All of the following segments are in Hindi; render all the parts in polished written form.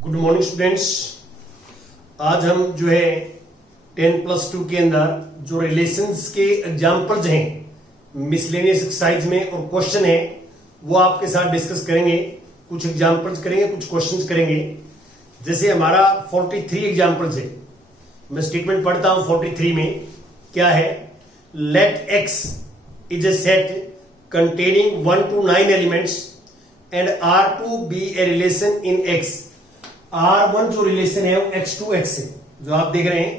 Good morning students. आज हम जो है 10+2 के अंदर जो रिलेशंस के एग्जाम्पल्स हैं मिसलेनियस एक्सरसाइज में और क्वेश्चन है वो आपके साथ डिस्कस करेंगे। कुछ एग्जाम्पल्स करेंगे, कुछ क्वेश्चंस करेंगे। जैसे हमारा 43 एग्जाम्पल्स है, मैं स्टेटमेंट पढ़ता हूं। 43 में क्या है? Let x is a set containing 1 to 9 elements and R2 be a relation in X। R1 जो रिलेशन है वो X to X है, जो आप देख रहे हैं।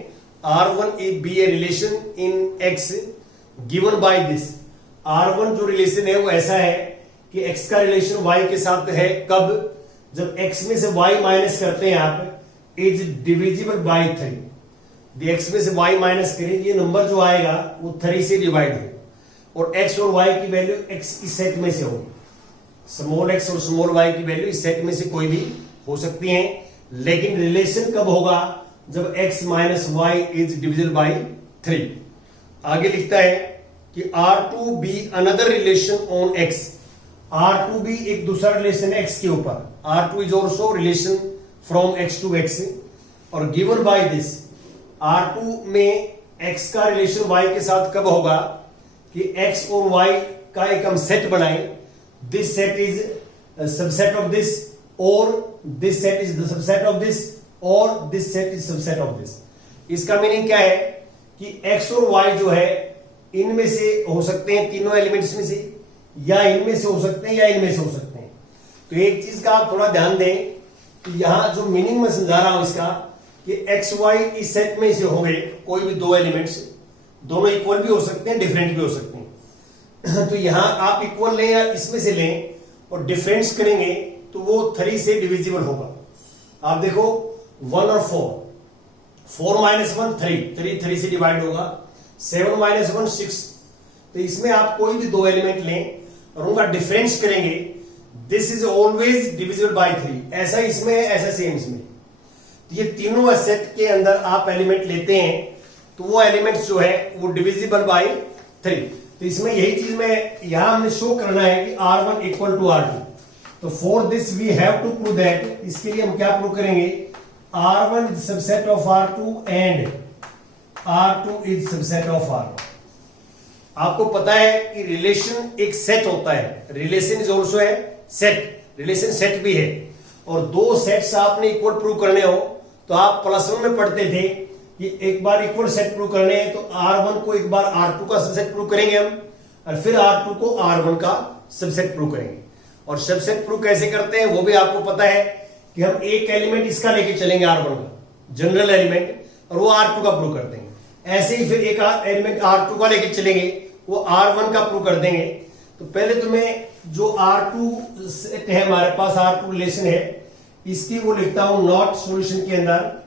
R1 be a relation in X given by this। R1 जो रिलेशन है वो ऐसा है कि X का रिलेशन Y के साथ है। कब? जब X में से Y माइनस करते हैं आप, इज डिविजिबल बाई 3। X में से Y माइनस करें, ये नंबर जो आएगा वो 3 से डिवाइड हो और x और y की वैल्यू x इस सेट में से होगी। स्मॉल x और स्मॉल y की वैल्यू इस सेट में से कोई भी हो सकती है, लेकिन रिलेशन कब होगा? जब x minus y is divisible by 3। आगे लिखता है कि R2 be another relation on x। R2 भी एक दूसरा रिलेशन है x के ऊपर। R2 is also relation from x to x और गिवन बाय दिस। R2 में x का रिलेशन y के साथ कब होगा कि x और y का एक हम सेट बनाए। This set is subset of this और this set is the subset of this और this set is subset of this. इसका मीनिंग क्या है कि x और y जो है इनमें से हो सकते हैं, तीनों एलिमेंट्स में से, या इनमें से हो सकते हैं या इनमें से हो सकते हैं। तो एक चीज का आप थोड़ा ध्यान दें कि यहां जो मीनिंग में समझा रहा हूं इसका कि x y इस सेट में से होंगे कोई भी दो एलिमेंट्स, दोनों इक्वल भी हो सकते हैं, डिफरेंट भी हो सकते हैं। तो यहां आप इक्वल लें या इसमें से लें और डिफरेंस करेंगे तो वो 3 से डिविजिबल होगा। आप देखो 1 और 4 माइनस 1 3 से डिवाइड होगा। 7 माइनस 1 6। तो इसमें आप कोई भी दो एलिमेंट लें और उनका डिफरेंस करेंगे, this is always divisible by 3। ऐसा इसमें है, ऐसा सेम इसमें। तो ये तीनों सेट के अंदर आप एलिमेंट लेते हैं तो वो एलिमेंट्स जो है वो डिविजिबल बाय 3। तो इसमें यही चीज में यहां हमने शो करना है कि R1 इक्वल टू R2। तो for this we have to prove that. इसके लिए हम क्या प्रूव करेंगे? R1 is subset of R2 and R2 is subset of R1। आपको पता है कि रिलेशन एक सेट होता है, रिलेशन इज ऑल्सो है सेट, रिलेशन सेट भी है। और दो सेट्स आपने इक्वल प्रूव करने हो तो आप +1 में पढ़ते थे कि एक बार इक्वल सेट प्रूव करने हैं तो R1 को एक बार R2 का सबसेट प्रूव करेंगे हम, और फिर R2 को R1 का सबसेट प्रूव करेंगे। और सबसेट प्रूव कैसे करते हैं वो भी आपको पता है कि हम एक एलिमेंट इसका लेके चलेंगे R1 का, जनरल एलिमेंट, और वो R2 का प्रूव कर देंगे। ऐसे ही फिर एक एलिमेंट R2 का लेके चलेंगे, वो R1 का प्रूव कर देंगे। तो पहले तुम्हें जो R2 सेट है हमारे पास, R2 रिलेशन है, इसकी वो लिखता हूं नॉट सॉल्यूशन के अंदर,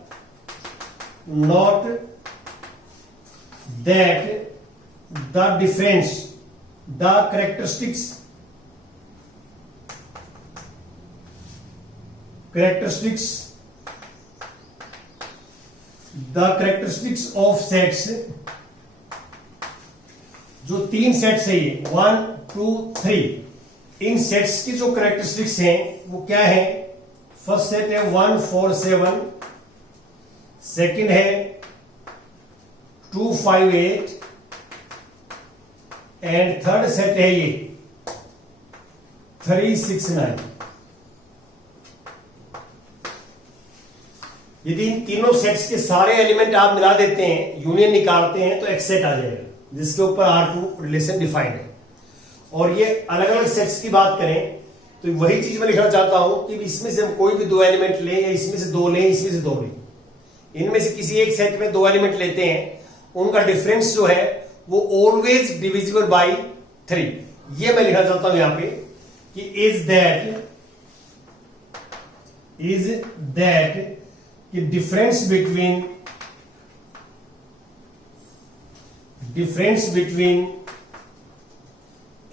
not that the difference, the characteristics of sets, जो 3 सेट्स है ये 1 2 3, इन सेट्स की जो कैरेक्टरिस्टिक्स हैं वो क्या है? फर्स्ट सेट है 1 4 7, सेकेंड है 2 5 8 एंड थर्ड सेट है ये 3 6 9। यदि इन तीनों सेट्स के सारे एलिमेंट आप मिला देते हैं, यूनियन निकालते हैं, तो एक सेट आ जाएगा जिसके ऊपर R2 रिलेशन डिफाइंड है। और ये अलग अलग सेट्स की बात करें तो वही चीज मैं लिखना चाहता हूं कि इसमें से हम कोई भी दो एलिमेंट लें, या इसमें से दो लें, इसमें से दो लें, इनमें से किसी एक सेट में दो एलिमेंट लेते हैं, उनका डिफरेंस जो है वो ऑलवेज डिविजिबल बाय 3। ये मैं लिखना चाहता हूं यहां पे कि इज दैट कि difference between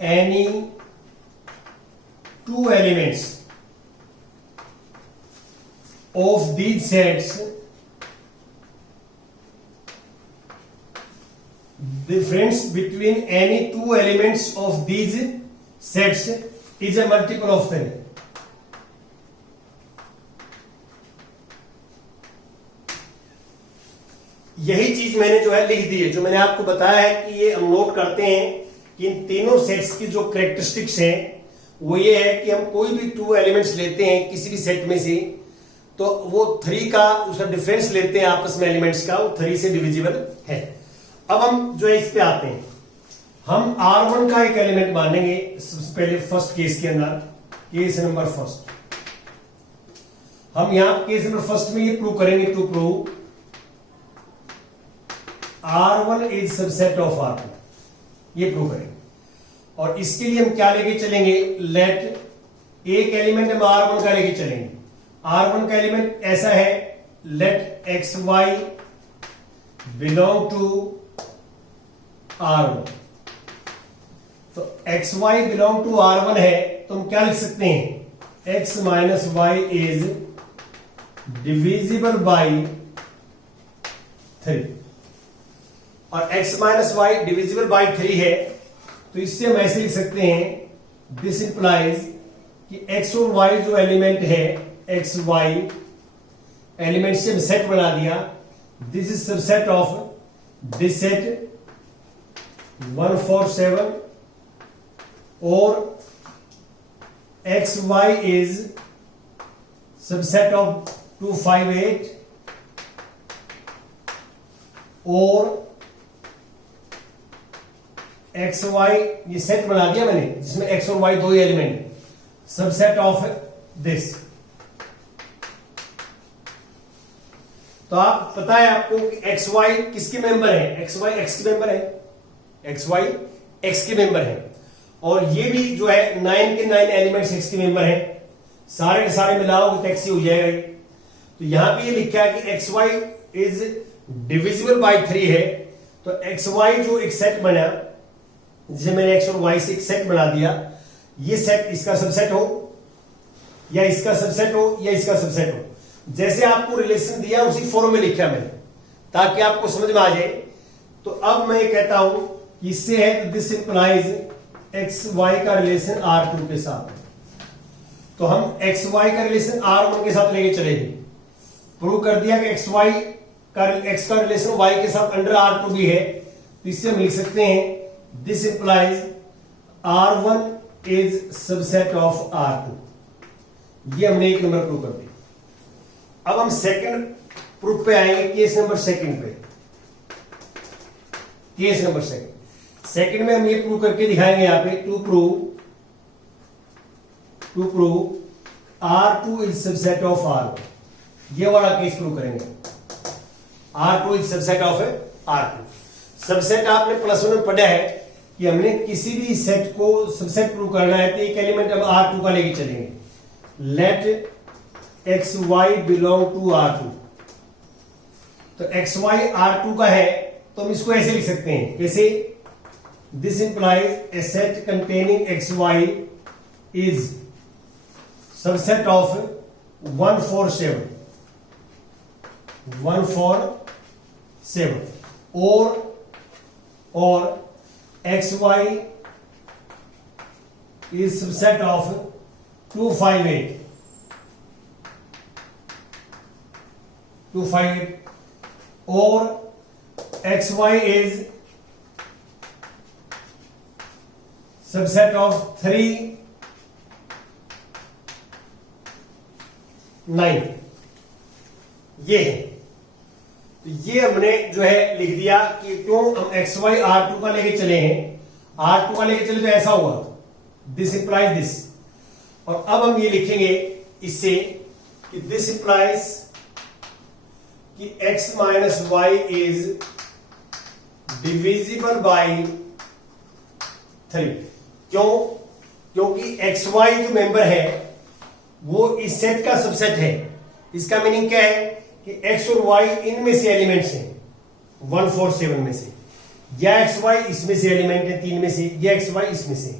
any two elements of these sets, difference between any two elements of these sets is a multiple of 3। यही चीज मैंने जो है लिख दी है, जो मैंने आपको बताया है कि ये हम नोट करते हैं कि इन तीनों सेट्स की जो कैरेक्टरिस्टिक्स हैं वो ये है कि हम कोई भी टू एलिमेंट्स लेते हैं किसी भी सेट में से, तो वो 3 का उसका डिफरेंस लेते हैं आपस में एलिमेंट्स का, वो 3 से डिविजिबल है। अब हम जो है इस पे आते हैं, हम R1 का एक एलिमेंट मानेंगे सबसे पहले फर्स्ट केस के अंदर, केस नंबर फर्स्ट। हम यहां केस नंबर फर्स्ट में ये प्रूव करेंगे, to prove R1 is subset of R2, ये प्रूव करेंगे। और इसके लिए हम क्या लेके चलेंगे, लेट एक एलिमेंट हम R1 का लेके चलेंगे। R1 का एलिमेंट ऐसा है, late XY belong to R1। तो XY बिलोंग टू R1 है, तो हम क्या लिख सकते हैं, X minus Y is divisible by 3। और x minus y divisible by 3 है, तो इससे हम ऐसे लिख सकते हैं, दिस इंप्लाइज कि x और y जो एलिमेंट है, x y एलिमेंट से हम सेट बना दिया, this is subset of this set 1 4 7, और x y is subset of 2 5 8, और एक्स वाई ये सेट बना दिया मैंने जिसमें एक्स और वाई दो ही एलिमेंट, सबसेट ऑफ दिस। तो आप पता है आपको कि एक्स वाई किसके मेंबर है, एक्स वाई एक्स के मेंबर है, एक्स वाई एक्स के मेंबर है, और ये भी जो है 9 के 9 एलिमेंट्स एक्स के मेंबर है, सारे के सारे मिलाओगे तो एक्स ही हो जाएगा। तो यहां पे ये लिखा है कि x y is divisible by 3 है, तो एक्स वाई जो एक सेट बना, जिसे मैंने एक्स और वाई से एक सेट बना दिया, ये सेट इसका सबसेट हो या इसका सबसेट हो या इसका सबसेट हो, जैसे आपको रिलेशन दिया उसी फॉर्म में लिखा मैंने, ताकि आपको समझ में आ जाए। तो अब मैं कहता हूं कि इससे है तो दिस इंप्लाइज एक्स वाई का रिलेशन R2 के साथ, तो हम एक्स वाई का रिलेशन R1 के साथ लेके चले, प्रूव कर दिया कि एक्स वाई का एक्स का रिलेशन वाई के साथ अंडर R2 भी है, तो इससे हम लिख सकते हैं this implies R1 is subset of R2। ये हमने एक नंबर प्रूव कर दिया। अब हम सेकंड प्रूफ पे आएंगे, केस नंबर सेकंड पे। केस नंबर सेकंड में हम ये प्रूव करके दिखाएंगे यहां पे, to prove R2 is subset of R1। ये वाला केस प्रूव करेंगे, R2 is subset of R2। Subset आपने प्लस 1 में पढ़ा है कि हमने किसी भी सेट को सबसेट प्रूव करना है तो एक एलिमेंट हम R2 का लेके चलेंगे, late XY belong to R2। तो XY R2 का है, तो हम इसको ऐसे लिख सकते हैं, कैसे, this implies A set containing XY is subset of 1 4 7, 1 4 7, और XY is subset of 2 5 8, 2 5 8, और XY is subset of 3 9। ये है, तो ये हमने जो है लिख दिया कि क्यों हम XY R2 का लेके चले हैं, R2 का लेके चले तो ऐसा हुआ, दिस इंप्लाइज दिस। और अब हम ये लिखेंगे इससे कि दिस इंप्लाइज कि x minus y is divisible by 3। क्यों, क्योंकि XY जो मेंबर है वो इस सेट का सबसेट है। इसका मीनिंग क्या है कि x और y इनमें से एलिमेंट्स हैं 1 4 7 में से, या XY इसमें से एलिमेंट है 3 में से, या XY इसमें से।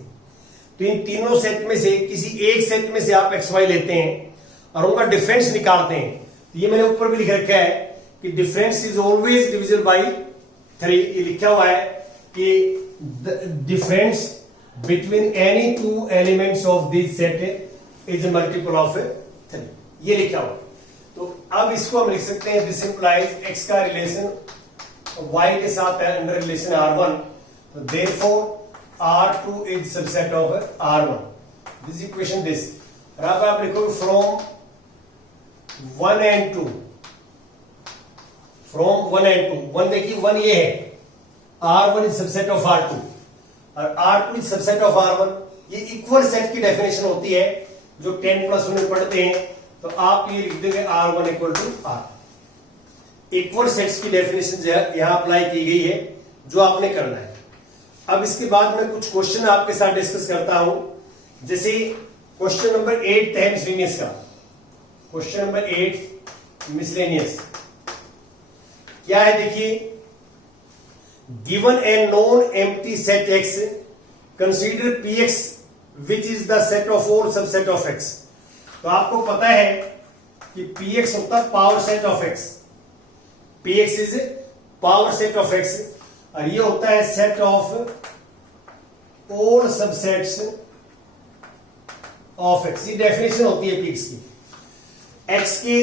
तो इन तीनों सेट में से किसी एक सेट में से आप XY लेते हैं और उनका डिफरेंस निकालते हैं। तो ये मैंने ऊपर भी लिख रखा है कि difference is always divisible by 3। ये लिखा हुआ है कि difference between any two elements of this set is multiple of 3, ये लिखा हुआ। तो अब इसको हम लिख सकते हैं दिस इंप्लाइज x का रिलेशन y के साथ है अंडर रिलेशन R1, तो therefore R2 is subset of R1. This equation this. और अब आप लिखो फ्रॉम 1 and 2. From 1 and 2. 1 देखिए 1 ये है, R1 is subset of R2 और R2 is subset of R1. ये इक्वल सेट की डेफिनेशन होती है जो 10+1 में पढ़ते हैं. तो आप ये लिख देंगे R1 equal to R. Equal sets की डेफिनेशन यहां अप्लाई की गई है जो आपने करना है. अब इसके बाद मैं कुछ क्वेश्चन आपके साथ डिस्कस करता हूं. जैसे क्वेश्चन नंबर 8 है मिसलेनियस का. क्वेश्चन नंबर 8 मिसलेनियस क्या है देखिए. Given a non empty set X, consider Px which is the set of all subset of X. तो आपको पता है कि Px होता है power set of X. Px is power set of X और ये होता है set of all subsets of X. ये डेफिनेशन होती है Px की. X के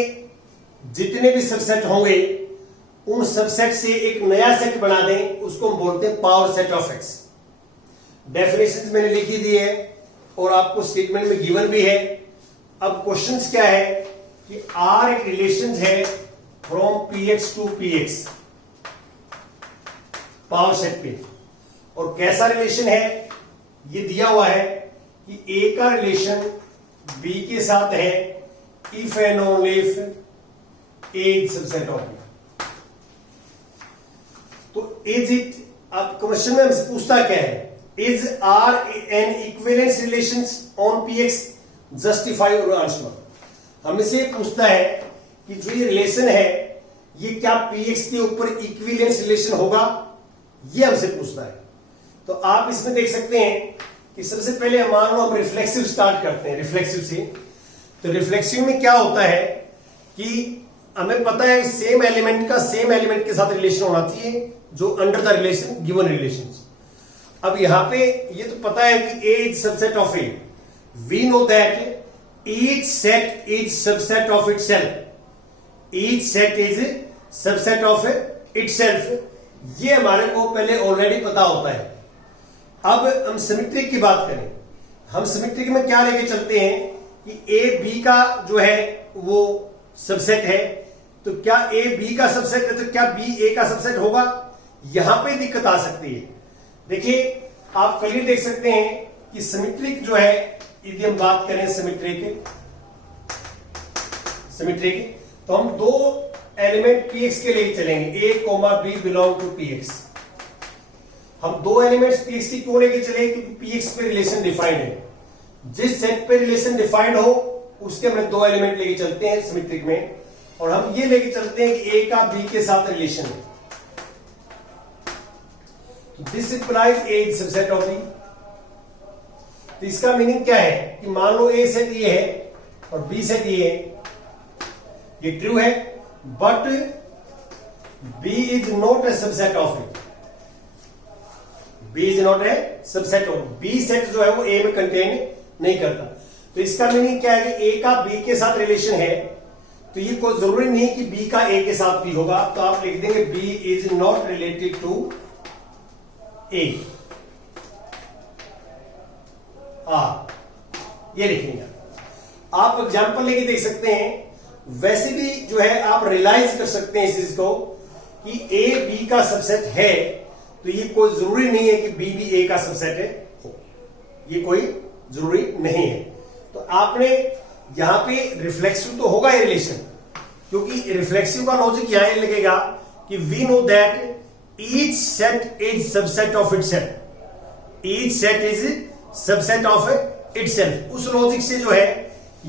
जितने भी सबसेट होंगे उन सबसेट से एक नया सेट बना दें, उसको हम बोलते हैं power set of X. Definition मैंने लिखी दी है और आपको स्टेटमेंट में गिवन भी है. अब क्वेश्चंस क्या है कि R एक रिलेशन है from Px to Px power set पे. और कैसा रिलेशन है ये दिया हुआ है कि A का रिलेशन B के साथ है if and only if A is subset of B. तो इज इट, अब क्वेश्चन में हमसे पूछता क्या है, is R N equivalence relations on Px, justify और आंसर. हमसे पूछता है कि जो ये रिलेशन है ये क्या Px के ऊपर इक्विवेलेंस रिलेशन होगा, ये हमसे पूछता है. तो आप इसमें देख सकते हैं कि सबसे पहले मान लो हम रिफ्लेक्सिव स्टार्ट करते हैं. रिफ्लेक्सिव से, तो रिफ्लेक्सिव में क्या होता है कि हमें पता है सेम एलिमेंट का सेम एलिमेंट के साथ रिलेशन होना चाहिए जो under the relation given relation. अब यहां पे ये तो पता है कि A is subset of A. We know that each set is subset of itself. Each set is subset of itself. ये हमारे को पहले ऑलरेडी पता होता है. अब हम सिमेट्रिक की बात करें. हम सिमेट्रिक में क्या लेके चलते हैं कि A B का जो है वो सबसेट है. तो क्या A B का सबसेट है तो क्या B A का सबसेट होगा, यहां पे दिक्कत आ सकती है. देखिए आप क्लियर देख सकते हैं कि सिमेट्रिक जो है, यदि हम बात करें सिमेट्रिक तो हम दो एलिमेंट Px के लिए चलेंगे. A, B belong to Px. हम दो एलिमेंट्स Px की क्यों लेके चले, क्योंकि Px पे रिलेशन डिफाइंड है. जिस सेट पे रिलेशन डिफाइंड हो उसके हमने दो एलिमेंट लेके चलते हैं सिमेट्रिक में. और हम ये लेके चलते हैं कि A का B के साथ रिलेशन है. This implies A is subset of B. तो इसका मीनिंग क्या है कि मान लो A सेट ये है और B सेट ये है, ये ट्रू है, but B is not a subset of it. B is not a subset of. B set जो है वो A में कंटेन नहीं करता. तो इसका मीनिंग क्या है कि A का B के साथ रिलेशन है, तो ये कोई जरूरी नहीं कि B का A के साथ भी होगा. तो आप लिख देंगे B is not related to A. ये लिखेंगे. आप एग्जाम्पल लेके देख सकते हैं. वैसे भी जो है आप रियलाइज कर सकते हैं इस चीज को कि A B का सबसेट है, तो ये कोई जरूरी नहीं है कि B भी A का सबसेट है. ये कोई जरूरी नहीं है. तो आपने यहां पे रिफ्लेक्सिव तो होगा ये रिलेशन, क्योंकि रिफ्लेक्सिव का लॉजिक यहां लगेगा कि we know that each set is subset of itself. Each set is subset of itself. उस लॉजिक से जो है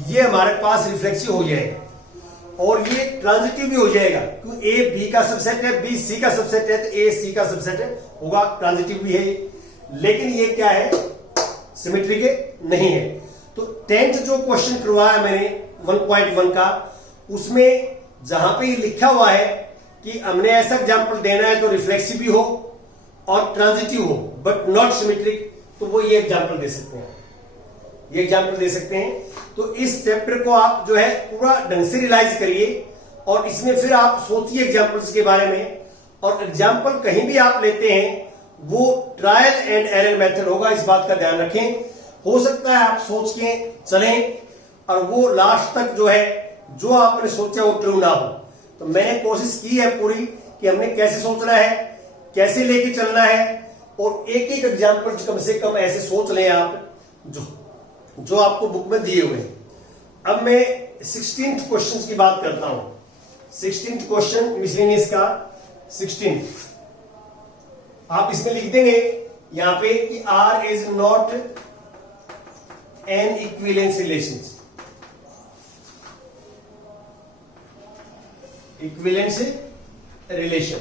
ये हमारे पास रिफ्लेक्सिव हो जाएगा और ये ट्रांजिटिव भी हो जाएगा, क्योंकि A B का सबसेट है, B C का सबसेट है, तो A C का सबसेट है होगा, ट्रांजिटिव भी है. लेकिन ये क्या है, सिमेट्रिक नहीं है. तो 10th जो क्वेश्चन करवाया मैंने 1.1 का, उसमें जहां पे लिखा हुआ है कि हमने ऐसा एग्जांपल देना है तो रिफ्लेक्सिव भी हो और ट्रांजिटिव हो बट नॉट सिमेट्रिक, तो वो ये एग्जांपल दे सकते हैं. ये एग्जांपल दे सकते हैं. तो इस चैप्टर को आप जो है पूरा ढंग से रियलाइज करिए और इसमें फिर आप सोचिए एग्जांपल्स के बारे में और एग्जाम्पल कहीं भी आप लेते हैं वो ट्रायल एंड एरर मेथड होगा, इस बात का ध्यान रखें। हो सकता है आप सोच के चलें और वो लास्ट तक जो है जो आपने सोचा वो ट्रू ना हो। तो मैंने कोशिश की है पूरी कि हमने कैसे सोचना है, कैसे लेके चलना है, और एक एक एग्जाम्पल कम से कम ऐसे सोच लें आप जो आपको बुक में दिए हुए हैं। अब मैं 16th क्वेश्चन की बात करता हूं। 16th क्वेश्चन मिसलेनियस का 16। आप इसमें लिख देंगे यहां पे कि R is not an equivalence relation. Equivalence relation.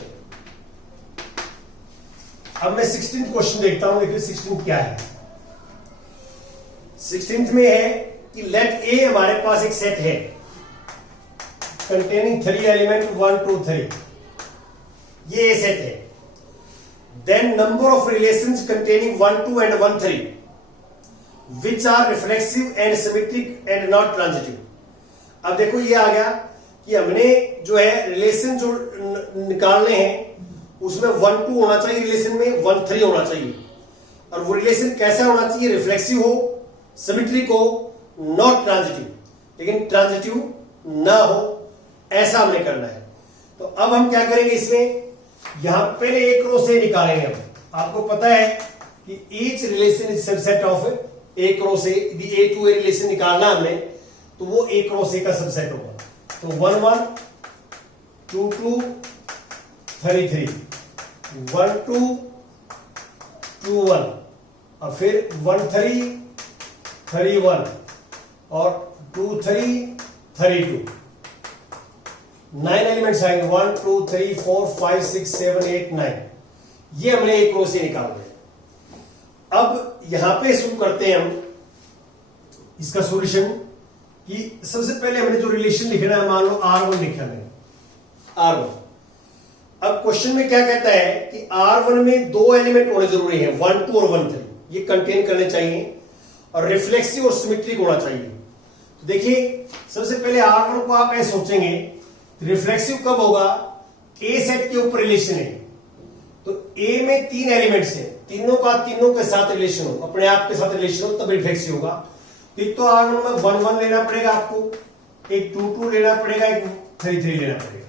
अब मैं 16th क्वेश्चन देखता हूं, देखिए 16th क्या है। 16th में है कि लेट ए हमारे पास एक सेट है कंटेनिंग 3 एलिमेंट 1 2 3, ये सेट है। Then number of relations containing 1 2 and 1 3 which are reflexive and symmetric and not transitive. अब देखो ये आ गया कि हमने जो है रिलेशन जो निकालने हैं उसमें 1 2 होना चाहिए, रिलेशन में 1 3 होना चाहिए, और वो रिलेशन कैसा होना चाहिए, रिफ्लेक्सिव हो, सिमेट्रिक हो, नॉट ट्रांजिटिव, लेकिन ट्रांजिटिव ना हो, ऐसा हमने करना है। तो अब हम क्या करेंगे, इसमें यहां पहले एक रो से निकालेंगे। हम आपको पता है कि each relation is subset of एक रो से। यदि ए टू ए रिलेशन निकालना हमने तो वो एक रो से का सबसेट होगा। तो 1 1 2 2 3 3 1 2 2 1 और फिर 1 3 3 1 और 2 3 3 2। 9 एलिमेंट्स आएंगे, 1 2 3 4 5 6 7 8 9। ये हमने एक रो से निकाल दिया। अब यहां पे शुरू करते हैं हम इसका सॉल्यूशन कि सबसे पहले हमने जो रिलेशन लिखना है, मान लो R1 लिखा है R1। अब क्वेश्चन में क्या कहता है कि R1 में 2 एलिमेंट होने जरूरी है, 1 2 और 1 3, ये कंटेन करने चाहिए और रिफ्लेक्सिव और सिमेट्रिक होना चाहिए। तो देखिए सबसे पहले R1 को आप ऐसे सोचेंगे, रिफ्लेक्सिव कब होगा, ए सेट के ऊपर रिलेशन है तो ए में 3 एलिमेंट्स हैं, तीनों के साथ रिलेशन हो, अपने आप के साथ रिलेशन हो, तब रिफ्लेक्सिव होगा। एक तो R1 में 1 1 लेना पड़ेगा आपको, एक 2 2 लेना पड़ेगा, एक 3 3 लेना पड़ेगा,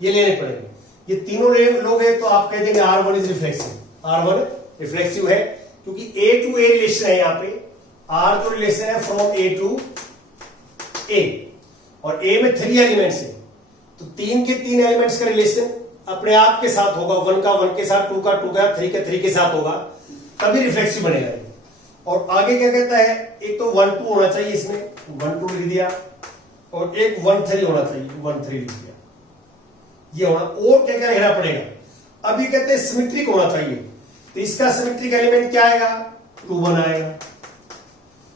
ये लेने पड़ेंगे। ये तीनों लोग हैं तो आप कह देंगे R1 is reflexive. R1 reflexive है क्योंकि A टू A रिलेशन है, यहां पे R जो रिलेशन है फ्रॉम A टू A, और A में 3 एलिमेंट्स है तो 3 के 3 एलिमेंट्स का रिलेशन अपने आप के साथ होगा, 1 का 1 के साथ, 2 का 2 का, 3 का 3 के साथ होगा, तभी रिफ्लेक्सिव बनेगा। और आगे क्या कहता है, एक तो 1 2 होना चाहिए, इसमें 1 2 लिख दिया, और एक 1 3 होना चाहिए, 1 3 लिख दिया, ये होना। और क्या क्या लिखना पड़ेगा, अभी कहते हैं सिमेट्रिक होना चाहिए, तो इसका सिमेट्रिक एलिमेंट क्या आएगा, 2 1 आएगा,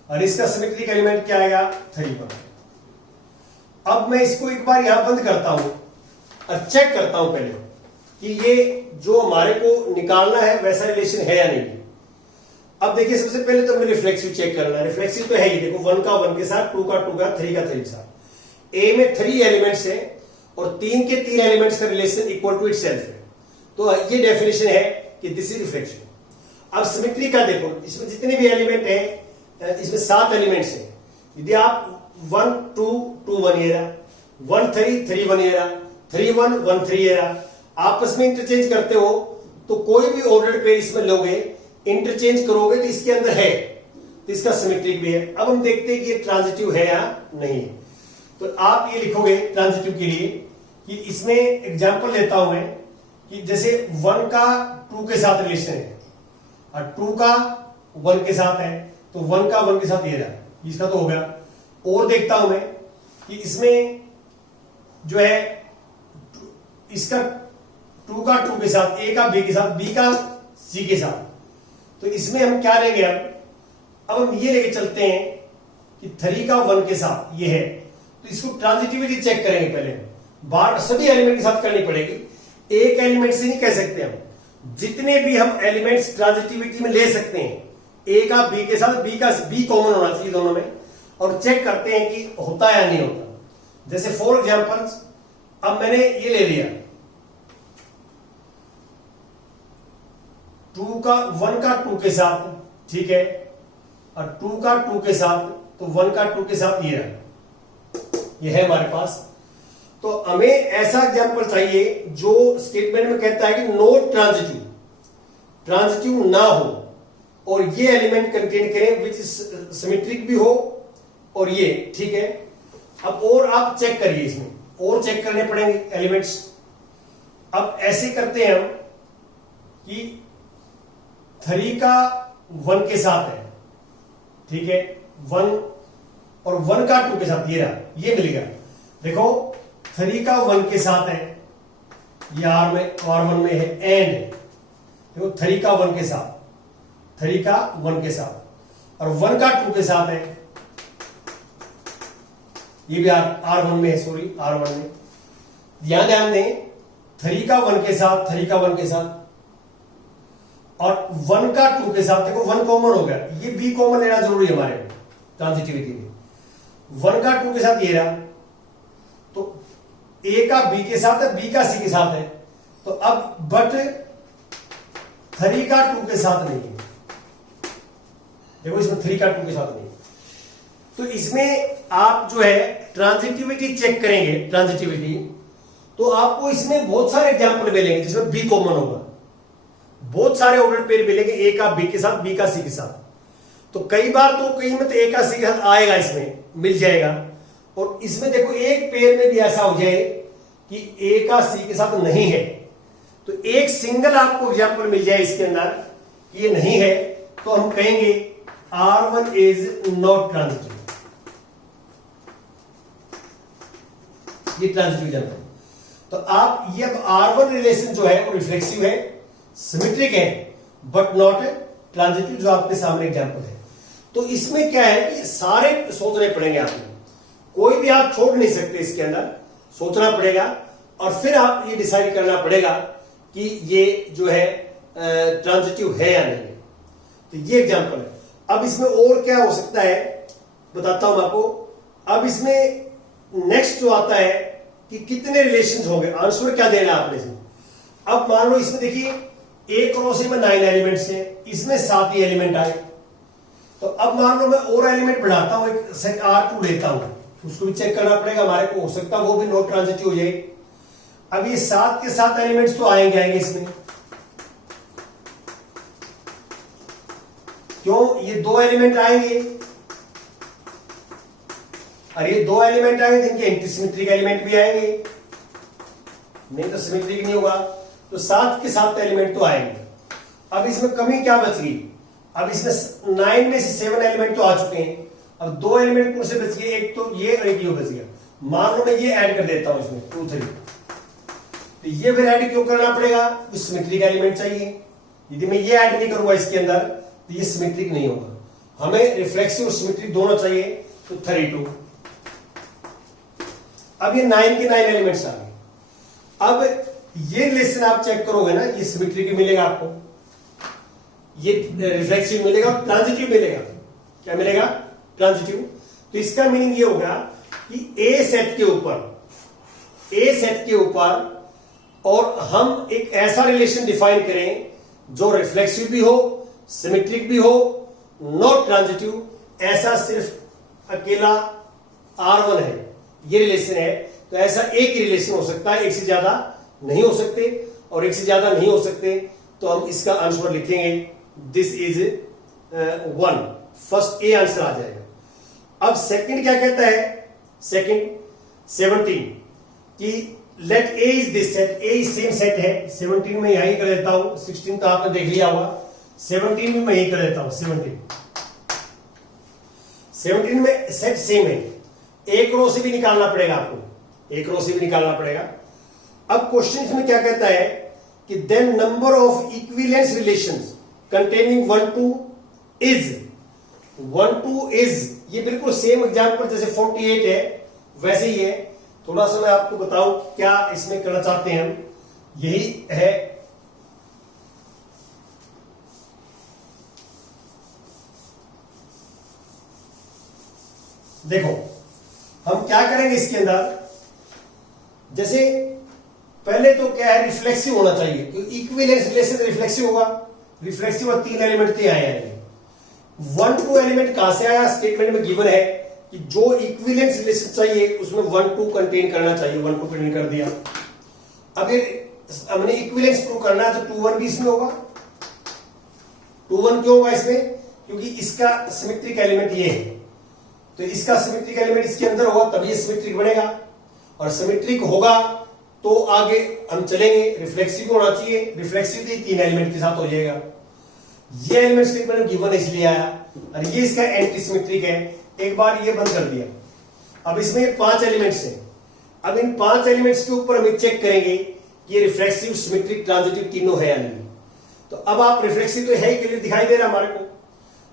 और इसका सिमेट्रिक एलिमेंट क्या आएगा, 3 1। अब मैं इसको एक बार यहां बंद करता हूं और चेक करता हूं पहले कि ये जो हमारे को निकालना है वैसा रिलेशन है या नहीं। अब देखिए सबसे पहले तो हमें रिफ्लेक्सिव चेक करना है। रिफ्लेक्सिव तो है ही, देखो 1 का 1 के साथ, 2 का 2 का, 3 का 3 के साथ। ए में 3 एलिमेंट्स है और 3 के 3 एलिमेंट्स का रिलेशन इक्वल टू इटसेल्फ है, तो ये डेफिनेशन है कि दिस इज रिफ्लेक्शन। अब सिमेट्री का देखो, इसमें जितने भी एलिमेंट है, इसमें 7 एलिमेंट्स है। यदि आप 1 2 2 1 ये रहा, 1 3 3 1 ये रहा, 3 1 1 3 ये रहा, आपस में इंटरचेंज करते हो तो कोई भी ऑर्डर्ड पेयर इसमें लोगे, इंटरचेंज करोगे तो इसके अंदर है, तो इसका सिमेट्रिक भी है। अब हम देखते हैं कि ये ट्रांजिटिव है या नहीं है। तो आप ये लिखोगे ट्रांजिटिव के लिए कि इसमें एग्जांपल लेता हूं मैं कि जैसे 1 का 2 के साथ रिलेशन है और 2 का 1 के साथ है, तो 1 का 1 के साथ ये रहा, इसका तो हो गया। और देखता हूं मैं कि इसमें जो है इसका 2 का 2 के साथ, A का B के साथ, B का C के साथ, तो इसमें हम क्या लेंगे, अब हम ये लेके चलते हैं कि 3 का 1 के साथ ये है, तो इसको ट्रांजिटिविटी चेक करेंगे पहले, बार सभी एलिमेंट के साथ करनी पड़ेगी, एक एलिमेंट से नहीं कह सकते हम, जितने भी हम एलिमेंट्स ट्रांजिटिविटी में ले सकते हैं, A का B के साथ, B का B कॉमन होना चाहिए दोनों में, और चेक करते हैं कि होता है या नहीं होता। जैसे फॉर एग्जांपल अब मैंने ये ले लिया 2 का 1 का 2 के साथ, ठीक है, और 2 का 2 के साथ, तो 1 का 2 के साथ ये रहा, ये है हमारे पास। तो हमें ऐसा एग्जाम्पल चाहिए जो स्टेटमेंट में कहता है कि नो ट्रांजिटिव, ट्रांजिटिव ना हो और ये एलिमेंट कंटेन करें विच सिमेट्रिक भी हो और ये, ठीक है। अब और आप चेक करिए, इसमें और चेक करने पड़ेंगे एलिमेंट्स। अब ऐसे करते हैं हम कि 3 का 1 के साथ है, ठीक है, 1 और 1 का 2 के साथ ये रहा, ये मिलेगा। देखो 3 का 1 के साथ है, ये R1 में है, एंड देखो 3 का 1 के साथ, 3 का 1 के साथ और 1 का 2 के साथ है, ये भी R1 में है, सॉरी R1 में। ध्यान दें 3 का 1 के साथ, 3 का 1 के साथ और 1 का 2 के साथ, देखो 1 कॉमन हो गया, ये बी कॉमन लेना जरूरी है हमारे ट्रांजिटिविटी में। 1 का 2 के साथ ये रहा, तो ए का बी के साथ है, बी का सी के साथ है, तो अब बट 3 का 2 के साथ नहीं है, देखो इसमें 3 का 2 के साथ नहीं है। तो इसमें आप जो है ट्रांजिटिविटी चेक करेंगे, ट्रांजिटिविटी, तो आपको इसमें बहुत सारे एग्जाम्पल मिलेंगे जिसमें बी कॉमन होगा, बहुत सारे ऑर्डर पेयर मिलेंगे, ए का बी के साथ, बी का सी के साथ। तो कई बार तो कहीं में तो ए का सी के साथ आएगा, इसमें मिल जाएगा। और इसमें देखो एक पेयर में भी ऐसा हो जाए कि ए का सी के साथ नहीं है, तो एक सिंगल आपको एग्जाम्पल मिल जाए इसके अंदर कि ये नहीं है, तो हम कहेंगे R1 इज नॉट ट्रांजिटिव, ये ट्रांजिटिव एग्जाम्पल। तो आप ये R1 रिलेशन जो है वो रिफ्लेक्सिव है, सिमेट्रिक है, बट नॉट ट्रांजिटिव, जो आपके सामने एग्जाम्पल है। तो इसमें क्या है कि सारे सोचने पड़ेंगे आपको, कोई भी आप छोड़ नहीं सकते, इसके अंदर सोचना पड़ेगा और फिर आप ये डिसाइड करना पड़ेगा कि ये जो है ट्रांजिटिव है या नहीं। तो ये एग्जाम्पल है। अब इसमें और क्या हो सकता है बताता हूं आपको। अब इसमें नेक्स्ट जो आता है कि कितने रिलेशंस होंगे, आंसर क्या देना आपने इसमें। अब मान लो इसमें देखिए एक क्रॉस में 9 एलिमेंट्स हैं, इसमें 7 ही एलिमेंट आए, तो अब मान लो मैं और एलिमेंट बढ़ाता हूं, एक सेट R2 लेता हूं, उसको भी चेक करना पड़ेगा हमारे को, हो सकता है वो भी नॉट ट्रांजिटिव हो जाए। अब ये 7 के 7 एलिमेंट्स तो आएंगे इसमें, क्यों, ये 2 एलिमेंट आएंगे और ये 2 एलिमेंट आएंगे, इनके एंटी सिमेट्रिक एलिमेंट भी आएंगे, नहीं तो सिमेट्रिक नहीं होगा। तो 7 के 7 एलिमेंट तो आएंगे। अब इसमें कमी क्या बच गई, अब इसमें 9 में से 7 एलिमेंट तो आ चुके हैं, अब 2 एलिमेंट कौन से बच गए, एक तो ये और एक ये बच गया। मान लो मैं ये ऐड कर देता हूं इसमें 2 3, तो ये फिर ऐड क्यों करना पड़ेगा, कुछ सिमेट्रिक एलिमेंट चाहिए। यदि मैं ये ऐड नहीं करूंगा इसके अंदर तो ये सिमेट्रिक नहीं होगा, हमें रिफ्लेक्सिव और सिमेट्रिक दोनों चाहिए, तो 32। अब ये 9 के 9 एलिमेंट्स आ गए। अब ये रिलेशन आप चेक करोगे ना, ये सिमेट्रिक मिलेगा आपको, ये रिफ्लेक्सिव मिलेगा, ट्रांजिटिव मिलेगा। क्या मिलेगा, ट्रांजिटिव। तो इसका मीनिंग ये होगा कि ए सेट के ऊपर और हम एक ऐसा रिलेशन डिफाइन करें जो रिफ्लेक्सिव भी हो, सिमेट्रिक भी हो, नॉट ट्रांजिटिव, ऐसा सिर्फ अकेला R1 है, ये रिलेशन है। तो ऐसा एक ही रिलेशन हो सकता है, एक से ज्यादा नहीं हो सकते, और एक से ज्यादा नहीं हो सकते तो हम इसका आंसर लिखेंगे this is 1, first A answer आ जाएगा। अब सेकंड क्या कहता है, सेकंड 17 कि let A is this set, A same set है। 17 में यही कर देता हूं, 16 तो आपने देख लिया होगा, 17 में मैं यही कर देता हूं। 17 में सेट सेम है, एक रो से भी निकालना पड़ेगा आपको, एक रो से भी निकालना पड़ेगा। अब क्वेश्चन में क्या कहता है कि then number of equivalence relations containing 1 2 is, 1 2 is, ये बिल्कुल सेम एग्जांपल जैसे 48 है वैसे ही है। थोड़ा सा मैं आपको बताऊं क्या इसमें करना चाहते हैं हम, यही है। देखो हम क्या करेंगे इसके अंदर, जैसे पहले तो क्या है, रिफ्लेक्सिव होना चाहिए, क्योंकि इक्विवेलेंस रिलेशन रिफ्लेक्सिव होगा, रिफ्लेक्सिव और 3 एलिमेंट थे आए हैं। 1 2 एलिमेंट कहां से आया? स्टेटमेंट में गिवन है कि जो इक्विवेलेंस रिलेशन चाहिए उसमें 1 2 कंटेन करना चाहिए, 1 2 कंटेन कर दिया। अब ये हमने इक्विवेलेंस प्रूव करना है तो 2 1 भी इसमें होगा। 2 1 क्यों होगा इसमें? क्योंकि इसका सिमेट्रिक एलिमेंट ये है, तो इसका सिमेट्रिक एलिमेंट इसके अंदर होगा तभी सिमेट्रिक बनेगा, और सिमेट्रिक होगा तो आगे हम चलेंगे। रिफ्लेक्सिव होना चाहिए, रिफ्लेक्सिव 3 एलिमेंट के साथ हो जाएगा। ये एलिमेंट स्टेटमेंट में गिवन इसलिए आया, और ये इसका एंटी सिमेट्रिक है। एक बार ये बंद कर दिया। अब इसमें 5 एलिमेंट्स हैं। अब इन 5 एलिमेंट्स के ऊपर हम चेक करेंगे कि ये रिफ्लेक्सिव, सिमेट्रिक, ट्रांजिटिव तीनों है या नहीं। तो अब आप रिफ्लेक्सिव तो है ही, क्लियर दिखाई दे रहा है हमारे को,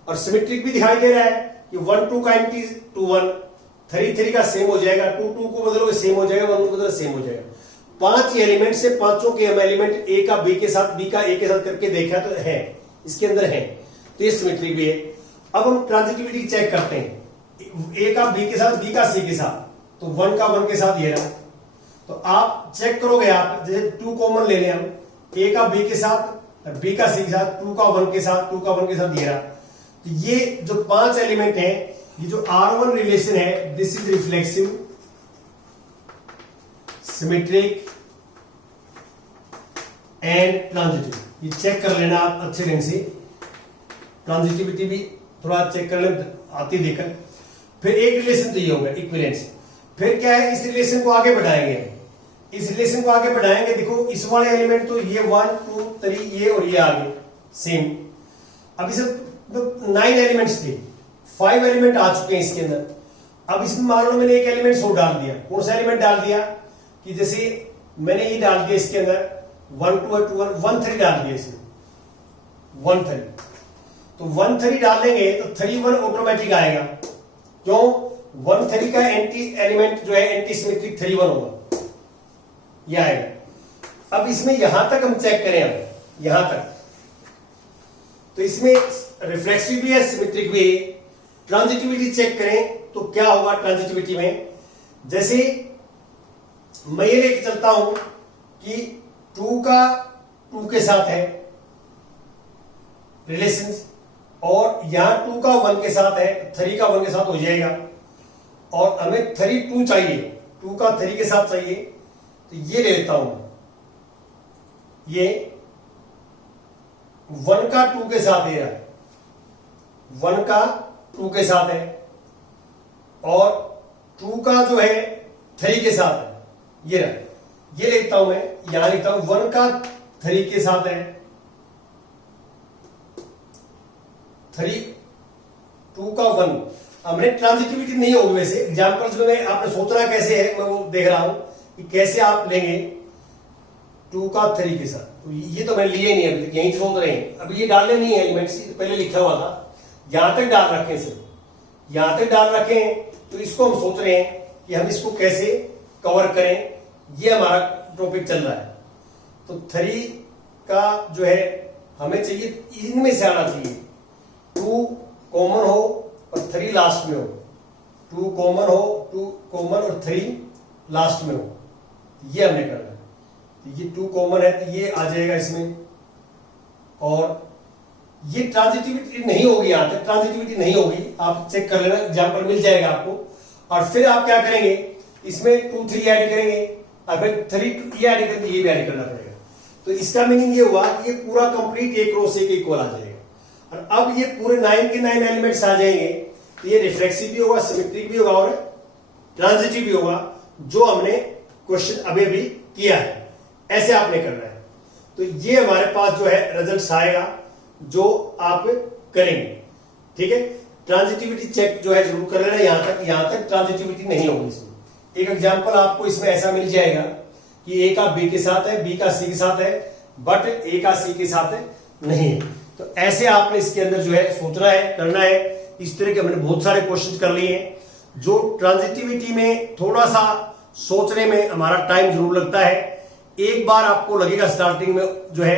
और सिमेट्रिक भी दिखाई दे रहा है कि 1 2 का एंटी 2 1, 3 3 का सेम हो जाएगा, 2 2 को बदलो सेम हो जाएगा, 1 को बदलो सेम हो जाएगा। 5 एलिमेंट से पांचों के हम एलिमेंट ए का बी के साथ, बी का ए के साथ करके देखा तो है, इसके अंदर है, तो ये सिमेट्रिक भी है। अब हम ट्रांजिटिविटी चेक करते हैं, ए का बी के साथ, बी का सी के साथ, तो 1 का 1 के साथ ये रहा। तो आप चेक करोगे, आप जैसे 2 कॉमन ले लें हम, ए का बी के साथ, बी का सी के साथ, 2 का 1 के साथ, 2 का 1 के साथ ये रहा। तो ये जो 5 एलिमेंट है, ये जो R1 रिलेशन है, this is reflexive, symmetric and transitive. ये चेक कर लेना आप अच्छे ढंग से, ट्रांजिटिविटी भी थोड़ा चेक कर लेना आती देखकर। फिर एक रिलेशन तो ये होगा इक्विवेलेंस। फिर क्या है, इस रिलेशन को आगे बढ़ाएंगे, इस रिलेशन को आगे बढ़ाएंगे। देखो इस वाले एलिमेंट तो ये 1 2 3 ये और ये आगे सेम। अब इसे 9 एलिमेंट्स थे, 5 एलिमेंट आ चुके हैं इसके अंदर। अब इसमें मान लो मैंने एक एलिमेंट और डाल दिया। कौन सा एलिमेंट डाल दिया? कि जैसे मैंने ये डाल दिया इसके अंदर 1 2 2 1 3 डाल दिया इसमें, 1 3। तो 1 3 डालेंगे तो 3 1 ऑटोमेटिक आएगा। क्यों? 1 3 का एंटी एलिमेंट जो है एंटी सिमेट्रिक 3 1 होगा, यह आएगा। अब इसमें यहां तक हम चेक करें, अब यहां तक तो इसमें रिफ्लेक्सिव भी है, सिमेट्रिक भी है। ट्रांजिटिविटी चेक करें तो क्या होगा ट्रांजिटिविटी में? जैसे मैं ये लेके चलता हूं कि 2 का 2 के साथ है रिलेशन, और यहां 2 का 1 के साथ है, 3 का 1 के साथ हो जाएगा, और हमें 3 2 चाहिए, 2 का 3 के साथ चाहिए। तो ये ले लेता हूं, ये 1 का 2 के साथ दे रहा है, 1 का 2 के साथ है, और 2 का जो है 3 के साथ है, ये रहा। ये लिखता हूं मैं, यहां लिखता हूं 1 का 3 के साथ है, 3 2 का 1। हमने ट्रांजिटिविटी नहीं होगी वैसे, एग्जाम्पल्स में आपने सोचना कैसे है, मैं वो देख रहा हूं कि कैसे आप लेंगे 2 का 3 के साथ। तो ये तो मैं लिए नहीं, अभी यहीं सोच रहे हैं। अभी ये डालने नहीं है एलिमेंट्स, पहले लिखा हुआ था, यहां तक डाल रखे सिर्फ, यहां तक डाल रखे हैं। तो इसको हम सोच रहे हैं कि हम इसको कैसे कवर करें, ये हमारा टॉपिक चल रहा है। तो 3 का जो है हमें चाहिए, इनमें से आना चाहिए, 2 कॉमन हो और 3 लास्ट में हो, 2 कॉमन हो, 2 कॉमन और 3 लास्ट में हो, ये हमने करना है। तो ये 2 कॉमन है तो ये आ जाएगा इसमें, और ये ट्रांजिटिविटी नहीं होगी, यहां तक ट्रांजिटिविटी नहीं होगी, आप चेक कर लेना, एग्जाम्पल मिल जाएगा आपको। और फिर आप क्या करेंगे, इसमें 2 3 ऐड करेंगे, अगर 3 ये ऐड करेंगे, ये भी ऐड करना पड़ेगा। तो इसका मीनिंग ये हुआ कि ये पूरा कंप्लीट एक रो से इक्वल आ जाएगा। और अब ये पूरे 9 के 9 एलिमेंट्स आ जाएंगे, तो ये रिफ्लेक्सिव भी होगा, सिमेट्रिक भी होगा और ट्रांजिटिव भी होगा, जो हमने क्वेश्चन अभी भी किया है। ऐसे आपने करना है। तो ये हमारे पास जो है रिजल्ट आएगा, जो आप करेंगे। ठीक है, ट्रांजिटिविटी चेक जो है जरूर कर लेना, यहां तक ट्रांजिटिविटी नहीं होगी इसमें। एक एग्जांपल आपको इसमें ऐसा मिल जाएगा कि ए का बी के साथ है, बी का सी के साथ है, बट ए का सी के साथ है नहीं है। तो ऐसे आपने इसके अंदर जो है सोचना है, करना है। इस तरह के हमने बहुत सारे क्वेश्चन कर लिए हैं, जो ट्रांजिटिविटी में थोड़ा सा सोचने में हमारा टाइम जरूर लगता है। एक बार आपको लगेगा स्टार्टिंग में जो है,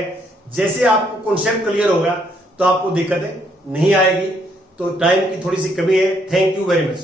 जैसे आपको कॉन्सेप्ट क्लियर होगा तो आपको दिक्कतें नहीं आएगी। तो टाइम की थोड़ी सी कमी है। Thank you very much.